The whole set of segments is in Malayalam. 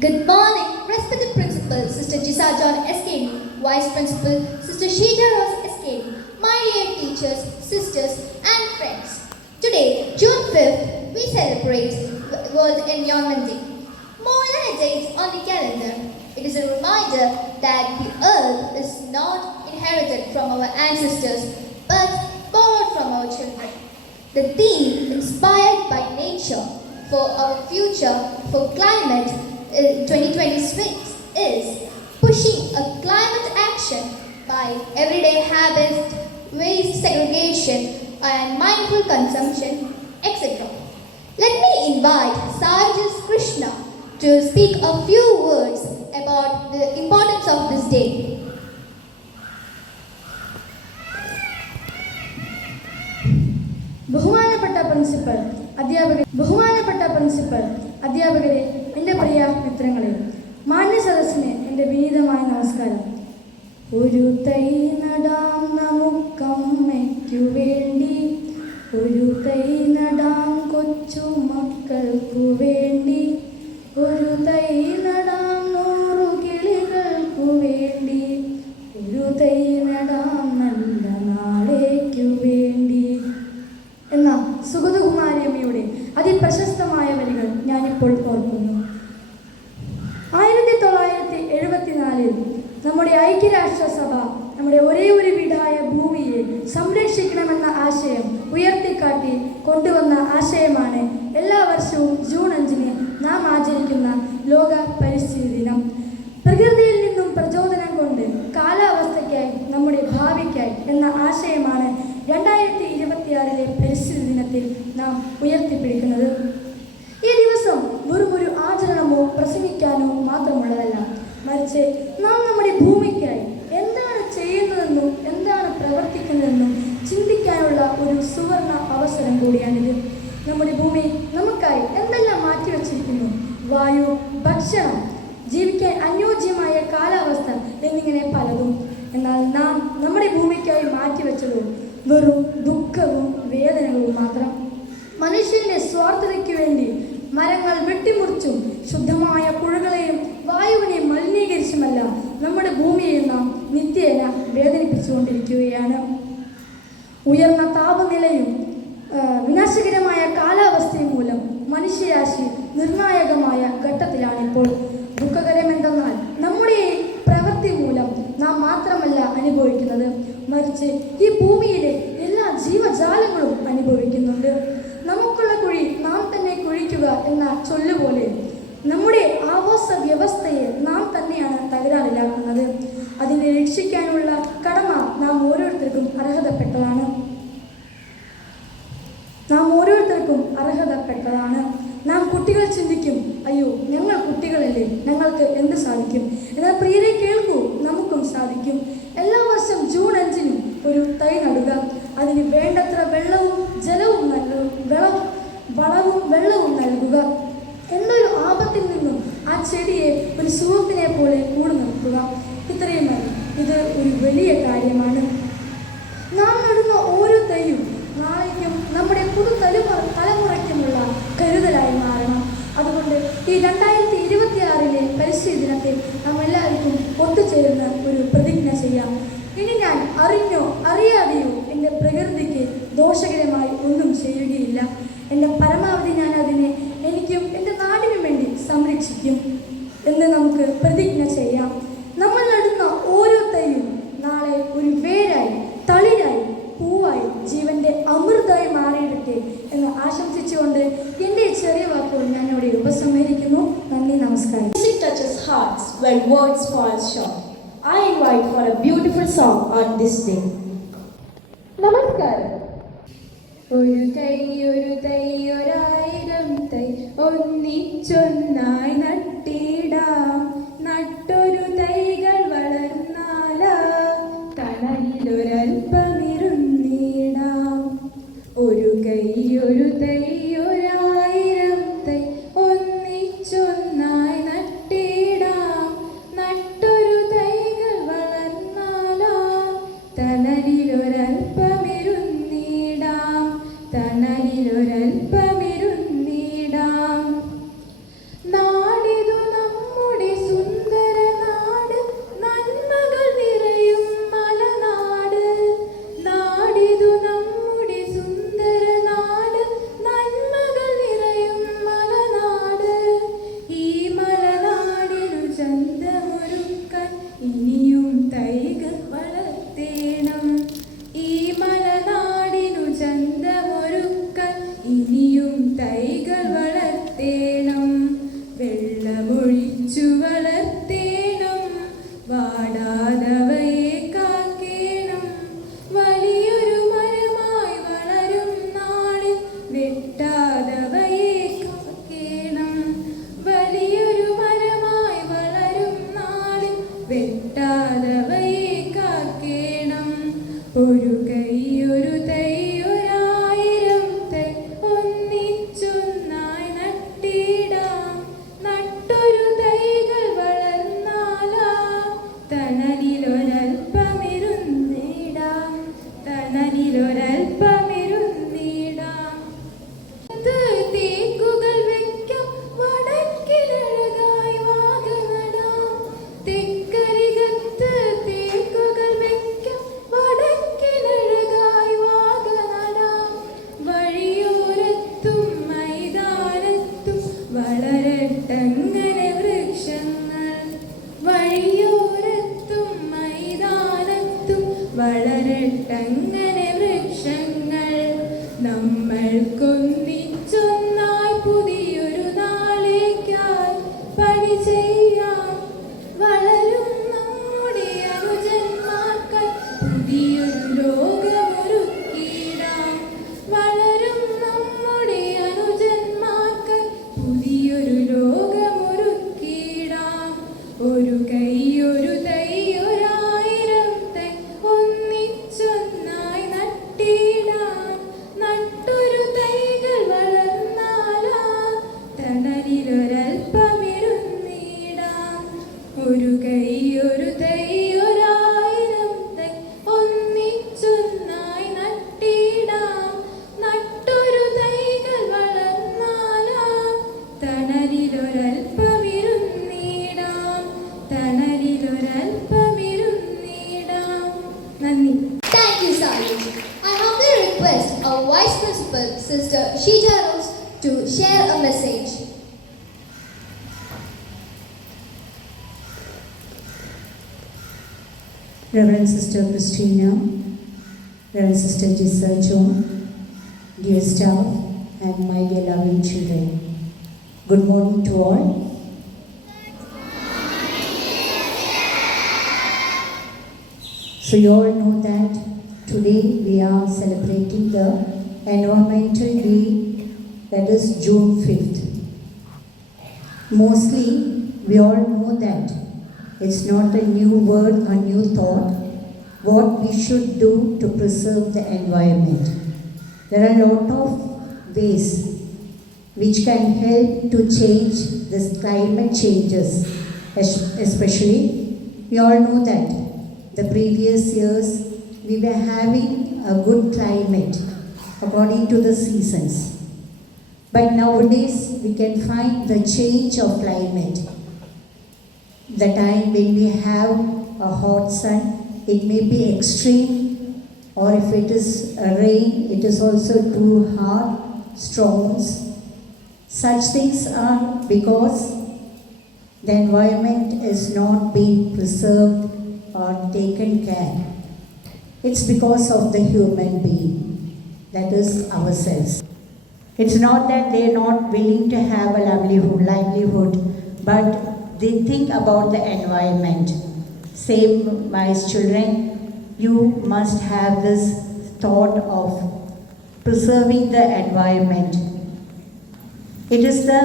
Good morning, respected Principal, Sister Jisa John SKD, Vice Principal, Sister Sheeta Rose SKD, my dear teachers, sisters, and friends. Today, June 5th, we celebrate World Environment Day. More than a date on the calendar, it is a reminder that the earth is not inherited from our ancestors, but borrowed from our children. The theme, inspired by nature, for our future, for climate, 2026 is pushing a climate action by everyday habits, waste segregation, and mindful consumption, etc. Let me invite Sarjas Krishna to speak a few words about the importance of this day. ബഹുമാനപ്പെട്ട പ്രിൻസിപ്പൽ അധ്യാപകരെ, എൻ്റെ പ്രിയ മിത്രങ്ങളെ, മാന്യ സദസ്സിന് എൻ്റെ വിനീതമായ നമസ്കാരം. ഒരു തൈ നടാം നമുക്കമ്മയ്ക്കു വേണ്ടി, ഒരു തൈ നടാം കൊച്ചു മക്കൾക്കു വേണ്ടി, ഒരു തൈ നടാം 100 കിളികൾക്കു വേണ്ടി, ഒരു തൈ നടാം നല്ല നാളേക്കു വേണ്ടി എന്ന സുഗതകുമാരിയമ്മയുടെ അതിപ്രശസ്തമായ വരികൾ ഞാനിപ്പോൾ ഓർക്കുന്നു. 1974 നമ്മുടെ ഐക്യരാഷ്ട്രസഭ നമ്മുടെ ഒരേ ഒരു വീടായ ഭൂമിയെ സംരക്ഷിക്കണമെന്ന ആശയം ഉയർത്തിക്കാട്ടി കൊണ്ടുവന്ന ആശയമാണ് എല്ലാ വർഷവും ജൂൺ 5-ന് നാം ആചരിക്കുന്ന ലോക പരിസ്ഥിതി ദിനം. പ്രകൃതിയിൽ നിന്നും പ്രചോദനം കൊണ്ട് കാലാവസ്ഥയ്ക്കായി, നമ്മുടെ ഭാവിക്കായി എന്ന ആശയമാണ് 2026 പരിസ്ഥിതി ദിനത്തിൽ നാം ഉയർത്തിപ്പിടിക്കുന്നത്. ഈ ദിവസം വെറുമൊരു ആചരണമോ പ്രസംഗിക്കാനോ മാത്രമുള്ളതല്ല, മറിച്ച് നാം നമ്മുടെ ഭൂമിക്കായി എന്താണ് ചെയ്യുന്നതെന്നും എന്താണ് പ്രവർത്തിക്കുന്നതെന്നും ചിന്തിക്കാനുള്ള ഒരു സുവർണ അവസരം കൂടിയാണിത്. നമ്മുടെ ഭൂമി നമുക്കായി എന്തെല്ലാം മാറ്റിവെച്ചിരിക്കുന്നു? വായു, ഭക്ഷണം, ജീവിക്കാൻ അനുയോജ്യമായ കാലാവസ്ഥ എന്നിങ്ങനെ പലതും. എന്നാൽ നാം നമ്മുടെ ഭൂമിക്കായി മാറ്റിവെച്ചതോ വെറും ദുഃഖവും വേദനകളും മാത്രം. മനുഷ്യന്റെ സ്വാർത്ഥതയ്ക്ക് വേണ്ടി മരങ്ങൾ വെട്ടിമുറിച്ചും ശുദ്ധമായ പുഴകളെയും വായുവിനെയും മലിനീകരിച്ചുമല്ല നമ്മുടെ ഭൂമിയെ നാം നിത്യേന വേദനിപ്പിച്ചുകൊണ്ടിരിക്കുകയാണ്. ഉയർന്ന താപനിലയും വിനാശകരമായ കാലാവസ്ഥയും മൂലം മനുഷ്യരാശി നിർണായകമായ ഘട്ടത്തിലാണിപ്പോൾ. ദുഃഖകരമെന്തെന്നാൽ നമ്മുടെ പ്രവൃത്തി മൂലം നാം മാത്രമല്ല അനുഭവിക്കുന്നത്, മറിച്ച് ഈ ഭൂമിയിലെ എല്ലാ ജീവജാലങ്ങളും അനുഭവിക്കുന്നുണ്ട്. നമുക്കുള്ള കുഴി നാം തന്നെ കുഴിക്കുക എന്ന ചൊല്ലുപോലെ നമ്മുടെ ആവാസ വ്യവസ്ഥയെ നാം തന്നെയാണ് തകരാറിലാക്കുന്നത്. അതിനെ രക്ഷിക്കാനുള്ള കടമ നാം ഓരോരുത്തർക്കും അർഹതപ്പെട്ടതാണ്. നാം കുട്ടികൾ ചിന്തിക്കും, അയ്യോ ഞങ്ങൾ കുട്ടികളല്ലേ, ഞങ്ങൾക്ക് എന്ത് സാധിക്കും? എന്നാൽ പ്രിയരെ കേൾക്കൂ, നമുക്കും സാധിക്കും. എല്ലാ വർഷം ജൂൺ 5-നും ഒരു തൈ നടുക. അതിന് വേണ്ടത്ര വെള്ളവും നൽകുക. എന്തൊരു ആപത്തിൽ നിന്നും ആ ചെടിയെ ഒരു സുഹൃത്തിനെ പോലെ കൂടെ നിർത്തുക. ഇത്രയും മതി. ഇത് ഒരു വലിയ കാര്യമാണ്. നാം നടുന്ന ഓരോ തൈയും നാളേക്കും നമ്മുടെ തലമുറയ്ക്കുമുള്ള കരുതലായി മാറണം. അതുകൊണ്ട് ഈ 2026 പരിസ്ഥിതി ദിനത്തിൽ നാം എല്ലാവർക്കും ഒത്തുചേർന്ന് ഒരു പ്രതിജ്ഞ ചെയ്യാം. ഇനി ഞാൻ അറിഞ്ഞോ അറിയാതെയോ എൻ്റെ പ്രകൃതിക്ക് ദോഷകരമായി ഒന്നും ചെയ്യുകയില്ല. എൻ്റെ പരമാവധി ഞാൻ അതിനെ എനിക്കും എൻ്റെ നാടിനും വേണ്ടി സംരക്ഷിക്കും എന്ന് നമുക്ക് പ്രതിജ്ഞ ചെയ്യാം. നമ്മൾ നടുന്ന ഓരോ തൈയും നാളെ ഒരു വേരായി, തളിരായി, പൂവായി, ജീവന്റെ അമൃതായി മാറിയിടട്ടെ എന്ന് ആശംസിച്ചുകൊണ്ട് എൻ്റെ ചെറിയ വാക്കുകൾ ഞാൻ ഇവിടെ ഉപസംഹരിക്കുന്നു. നന്ദി, നമസ്കാരം. Music touches hearts when words fall short. I invite for a beautiful song on this day. നമസ്കാരം. ഒരു തൈ ഒരായിരം തൈ ഒന്നിച്ചൊന്നായി നട്ടിടാം. നട്ടൊരു തൈകൾ വളർന്നാലാ തണലിലൊരൽപ്പമിരുന്നിടാം. ഒരു തൈ ഒരായിരം തൈ ഒന്നിച്ചൊന്നായി നട്ടിടാം. നട്ടൊരു തൈകൾ വളർന്നാലാ തണലിലൊരൽപ്പമിരുന്നിടാം. തണലിലൊരൽപ്പമിരുന്നിടാം. നാടിതു നമ്മ വളരട്ടങ്ങനെ വൃക്ഷങ്ങൾ വഴിയോരത്തും മൈതാനത്തും വളരട്ടങ്ങനെ വൃക്ഷങ്ങൾ നമ്മൾക്കൊന്നിച്ചൊന്നായി പുതിയൊരു നാളേക്കായി പണി ചെയ്യാം വളരും നമ്മുടെ അനുജന്മാർക്കായി പുതിയൊരു ലോകമൊരുക്കിയിടാം വളരും നമ്മുടെ അനുജന്മാർക്കായി പുതിയൊരു ലോകമൊരുക്കിയിടാം ഒരു കൈ ഒരു തൈ ഒരായിരം തൈ ഒന്നിച്ചൊന്നായി നട്ടിടാം നട്ടൊരു തൈകൾ വളർന്നാലാ തണലിലൊരൽപ്പമിരുന്നിടാം ഒരു കൈ ഒരു തൈ ഒരായിരം തൈ ഒന്നിച്ചൊന്നായി നട്ടിടാം നട്ടൊരു തൈകൾ വളർന്നാലാ തണലിലൊരൽപ്പമിരുന്നിടാം തണലിലൊരൽപ്പമിരുന്നിടാം നന്ദി. Thank you, Sally. I humbly request our Vice Principal, Sister Sheeta Rose, to share a message. Reverend Sister Christina, Reverend Sister Jissa John, dear staff, and my dear loving children. Good morning to all. So you all know that today we are celebrating the Environmental Day, that is June 5th. Mostly we all know that it's not a new word or new thought what we should do to preserve the environment. There are a lot of ways which can help to change this climate changes. Especially, we all know that the previous years we were having a good climate according to the seasons. But nowadays we can find the change of climate. The time when we have a hot sun, it may be extreme, or if it is a rain, it is also too hard, storms. Such things are because the environment is not being preserved or taken care. It's because of the human being, that is ourselves. It's not that they're not willing to have a livelihood, but they think about the environment. Same, wise children, you must have this thought of preserving the environment. It is the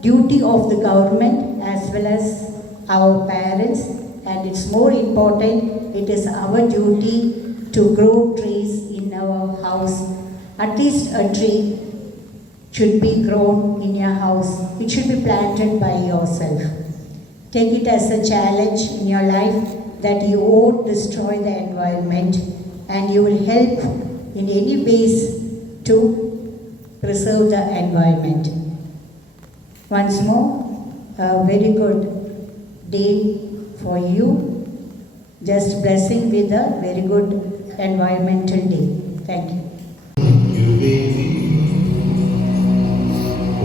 duty of the government as well as our parents, and it's more important, it is our duty to grow trees in our house. At least a tree should be grown in your house. It should be planted by yourself. Take it as a challenge in your life that you won't destroy the environment, and you will help in any ways to preserve the environment. Once more, a very good day for you. Just blessing with a very good environmental day. Thank you.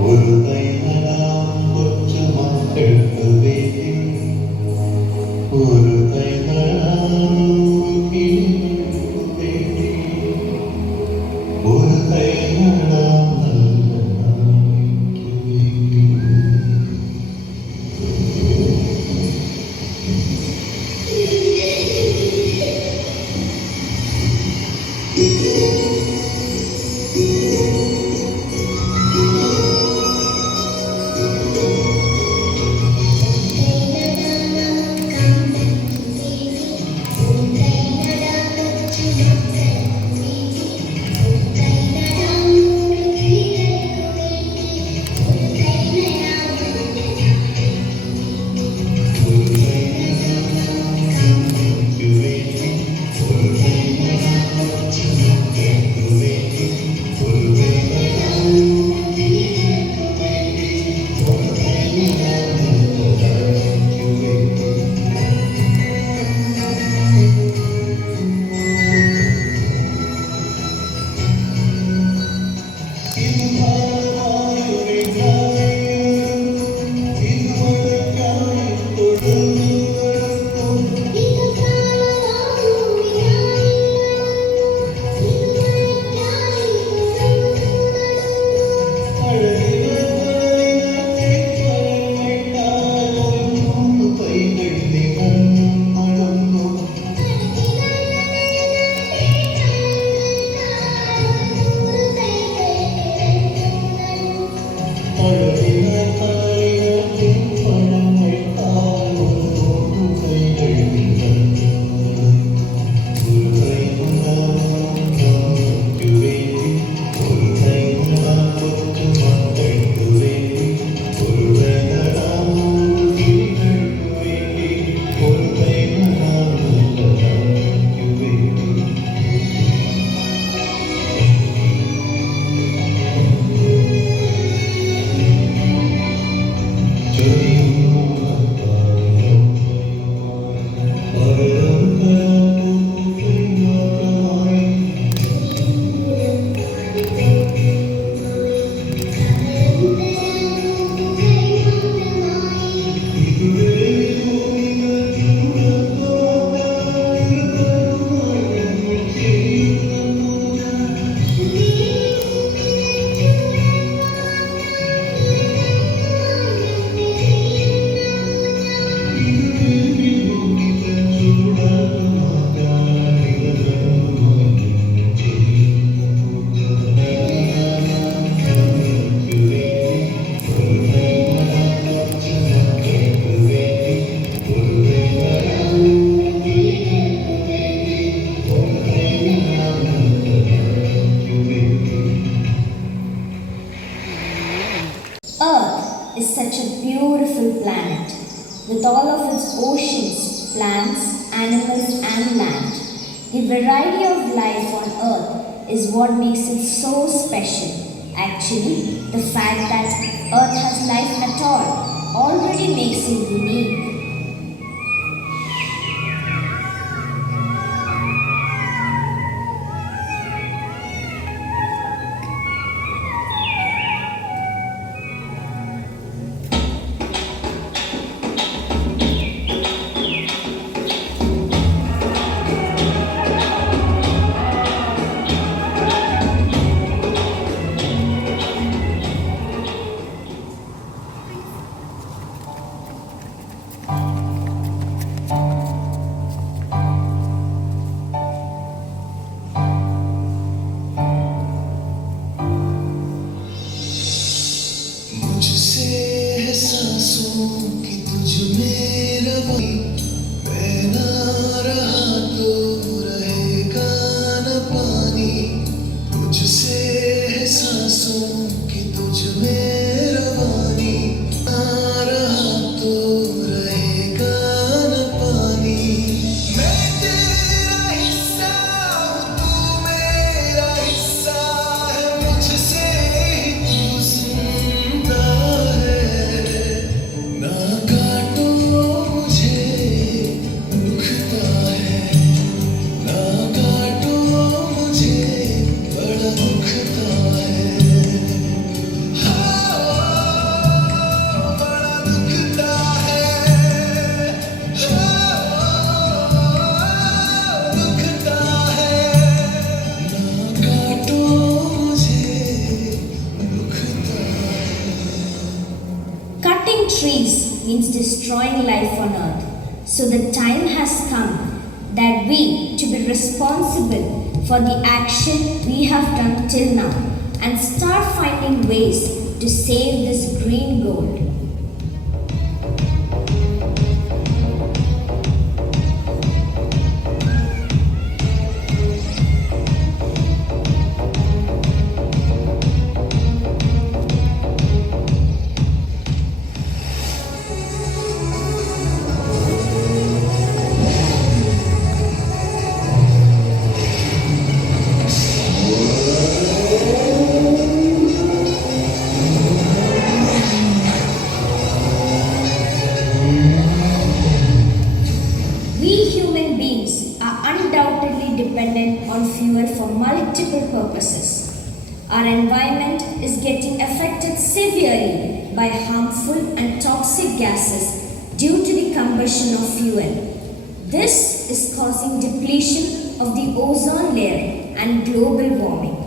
ഒരു തൈനടാം കൊച്ചു മക്കൾക്ക് വേണ്ടി ഒരു തൈനടാം കിളികൾക്ക് വേണ്ടി ഒരു തൈനടാം നല്ല നാളേക്ക് വേണ്ടി is such a beautiful planet. With all of its oceans, plants, animals and land, the variety of life on Earth is what makes it so special. Actually, the fact that Earth has life at all already makes it unique. मुझसे है सांसों की तुझ में रवानी, मैं ना रहा तो रहेगा न पानी। मुझसे है सांसों की तुझ में रवानी, ना रहा तो रहेगा न पानी। मैं तेरा हिस्सा हूँ, तू मेरा हिस्सा है, मुझसे ही तू जिंदा है। ना काटो मुझे दुखता है, ना काटो मुझे बड़ा दुखता है। हाँ, बड़ा दुखता है। हाँ, दुखता है। ना काटो मुझे दुखता है। Cutting trees means destroying life on Earth. So the time has come that we to be responsible for the action we have done till now and start finding ways to save this green gold. We human beings are undoubtedly dependent on fuel for multiple purposes. Our environment is getting affected severely by harmful and toxic gases due to the combustion of fuel. This is causing depletion of the ozone layer and global warming.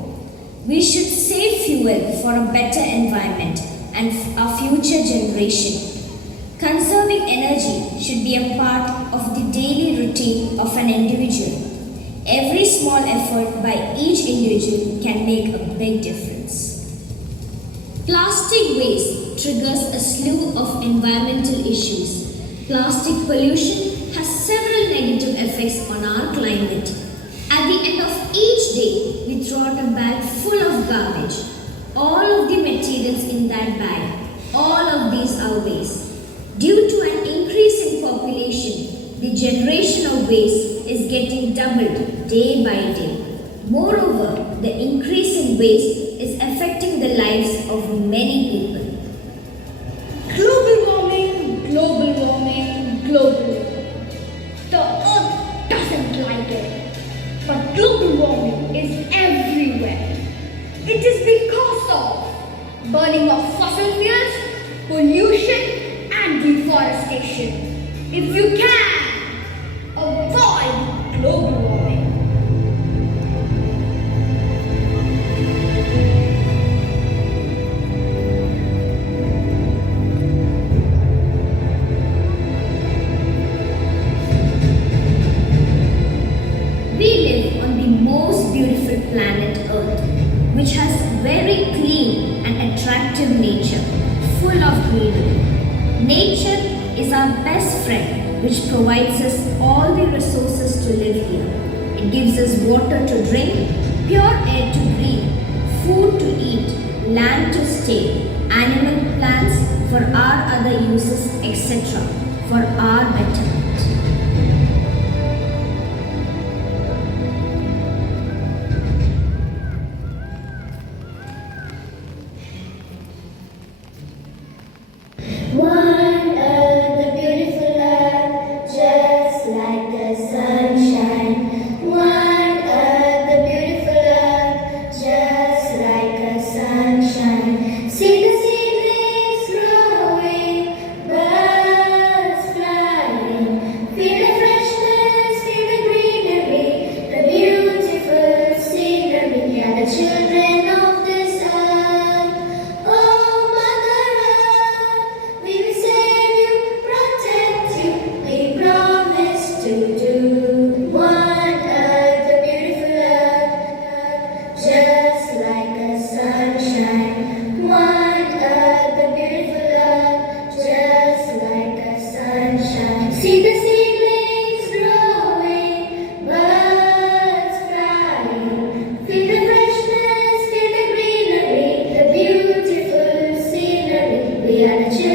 We should save fuel for a better environment and our future generation. Conserving energy should be a part of the daily routine of an individual. Every small effort by each individual can make a big difference. Plastic waste triggers a slew of environmental issues. Plastic pollution has several negative effects on our climate. At the end of each day, we throw out a bag full of garbage. All of the materials in that bag, all of these are waste. Due to an increase in population, the generation of waste is getting doubled day by day. Moreover, the increase in waste is affecting the lives of many people. Global warming, global warming, global warming. The earth doesn't like it. But global warming is everywhere. It is because of burning of fossil fuels, pollution, and deforestation. If you can, avoid global warming. We live on the most beautiful planet Earth, which has very clean and attractive nature, full of greenery. Nature is our best friend, which provides us all the resources to live here. It gives us water to drink, pure air to breathe, food to eat, land to stay, animal, plants, for our other uses, etc., for our betterment. One earth, the beautiful earth, just like the sunshine. One earth, the beautiful earth, just like the sunshine. See the seedlings growing, birds flying. Feel the freshness, feel the greenery, the beautiful scenery. We are the children of this earth. Oh, Mother Earth, we will save you, protect you, we promise to do. One earth, the beautiful earth, just like the sunshine. One earth, the beautiful earth, just like the sunshine. See the seedlings growing, birds flying. Feel the freshness, feel the greenery, the beautiful scenery. We are the children